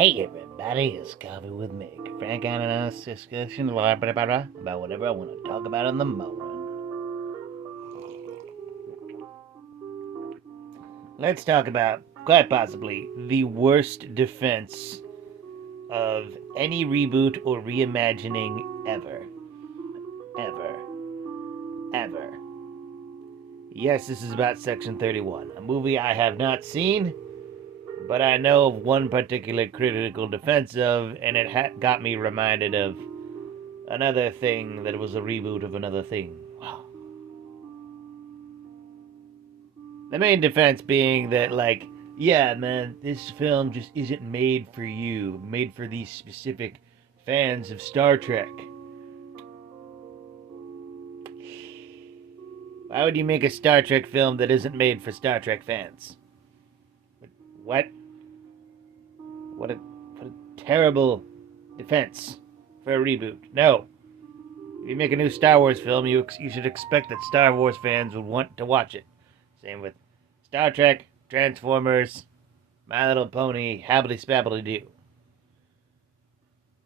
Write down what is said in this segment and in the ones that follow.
Hey everybody, it's Coffee with Mick. Frank on and honest discussion about whatever I want to talk about in the moment. Let's talk about, quite possibly, the worst defense of any reboot or reimagining ever. Ever. Ever. Yes, this is about Section 31, a movie I have not seen, but I know of one particular critical defense of, and it got me reminded of another thing that was a reboot of another thing. Wow. The main defense being that, like, yeah, man, this film just isn't made for you, made for these specific fans of Star Trek. Why would you make a Star Trek film that isn't made for Star Trek fans? What? What a terrible defense for a reboot. No. If you make a new Star Wars film, you should expect that Star Wars fans would want to watch it. Same with Star Trek, Transformers, My Little Pony, Habbity Spabbity Doo.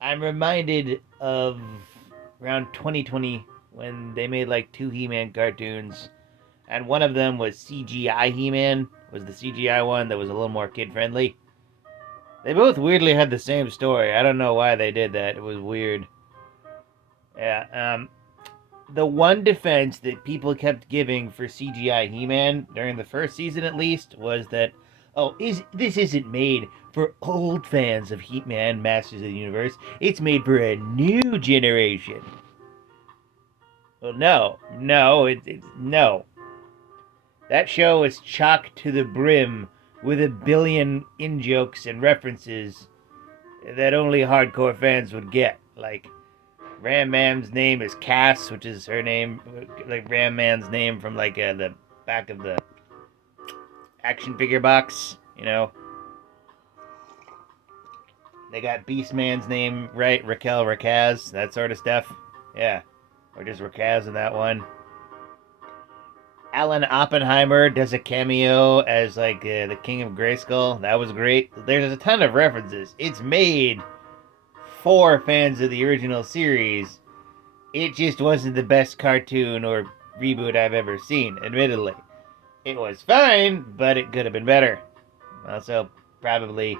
I'm reminded of around 2020 when they made like two He-Man cartoons, and one of them was CGI He-Man, was the CGI one that was a little more kid-friendly. They both weirdly had the same story. I don't know why they did that. It was weird. Yeah, the one defense that people kept giving for CGI He-Man during the first season at least was that, oh, this isn't made for old fans of He-Man Masters of the Universe. It's made for a new generation. Well, no. That show is chock to the brim with a billion in-jokes and references that only hardcore fans would get. Like, Ram Mam's name is Cass, which is her name, like Ram Man's name from like the back of the action figure box, you know. They got Beast Man's name right, Raquel Rakaz, that sort of stuff. Yeah, or just Rakaz in that one. Alan Oppenheimer does a cameo as like the King of Grayskull. That was great. There's a ton of references. It's made for fans of the original series. It just wasn't the best cartoon or reboot I've ever seen, admittedly. It was fine, but it could have been better. Also, probably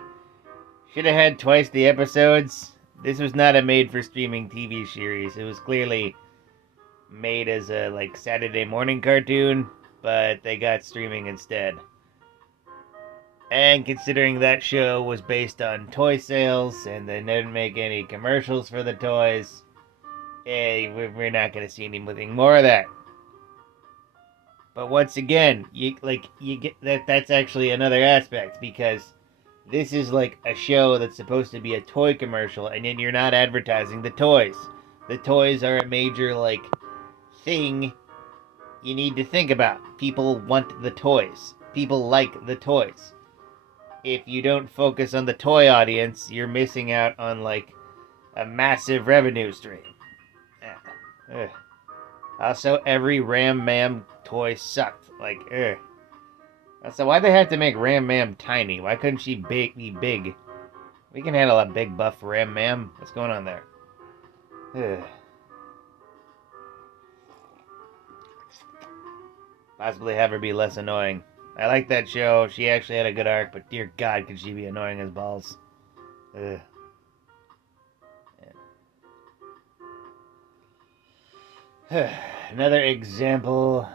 should have had twice the episodes. This was not a made-for-streaming TV series. It was clearly made as a like Saturday morning cartoon, but they got streaming instead. And considering that show was based on toy sales and they didn't make any commercials for the toys, hey, we're not going to see anything more of that. But once again, you get that's actually another aspect, because this is like a show that's supposed to be a toy commercial, and then you're not advertising the toys. The toys are a major like thing you need to think about. People want the toys. People like the toys. If you don't focus on the toy audience, you're missing out on like a massive revenue stream. Ugh. Also, every Ram Mam toy sucked. Like, ugh. So why'd they have to make Ram Mam tiny? Why couldn't she be big? We can handle a big buff Ram Mam. What's going on there? Ugh. Possibly have her be less annoying. I like that show. She actually had a good arc, but dear God, could she be annoying as balls? Ugh. Another example.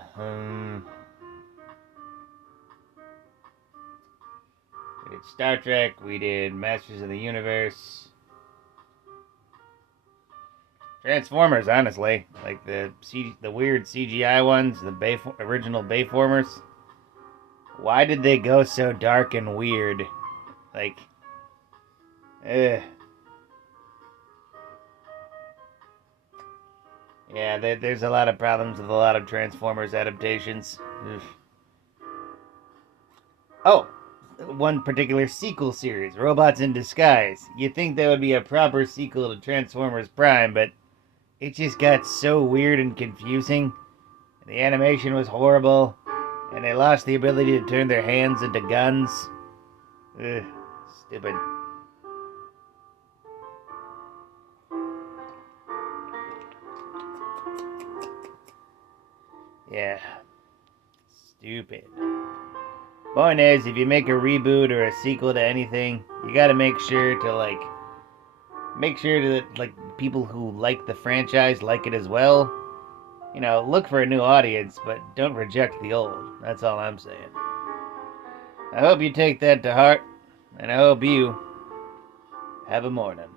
We did Star Trek. We did Masters of the Universe. Transformers, honestly, like the weird CGI ones, the original Bayformers. Why did they go so dark and weird? Like, ugh. Yeah, there's a lot of problems with a lot of Transformers adaptations. Ugh. Oh, one particular sequel series, Robots in Disguise. You'd think that would be a proper sequel to Transformers Prime, but it just got so weird and confusing. The animation was horrible, and they lost the ability to turn their hands into guns. Ugh, stupid. Yeah. Stupid. Point is, if you make a reboot or a sequel to anything, you gotta make sure that like people who like the franchise like it as well. You know, look for a new audience, but don't reject the old. That's all I'm saying. I hope you take that to heart, and I hope you have a morning.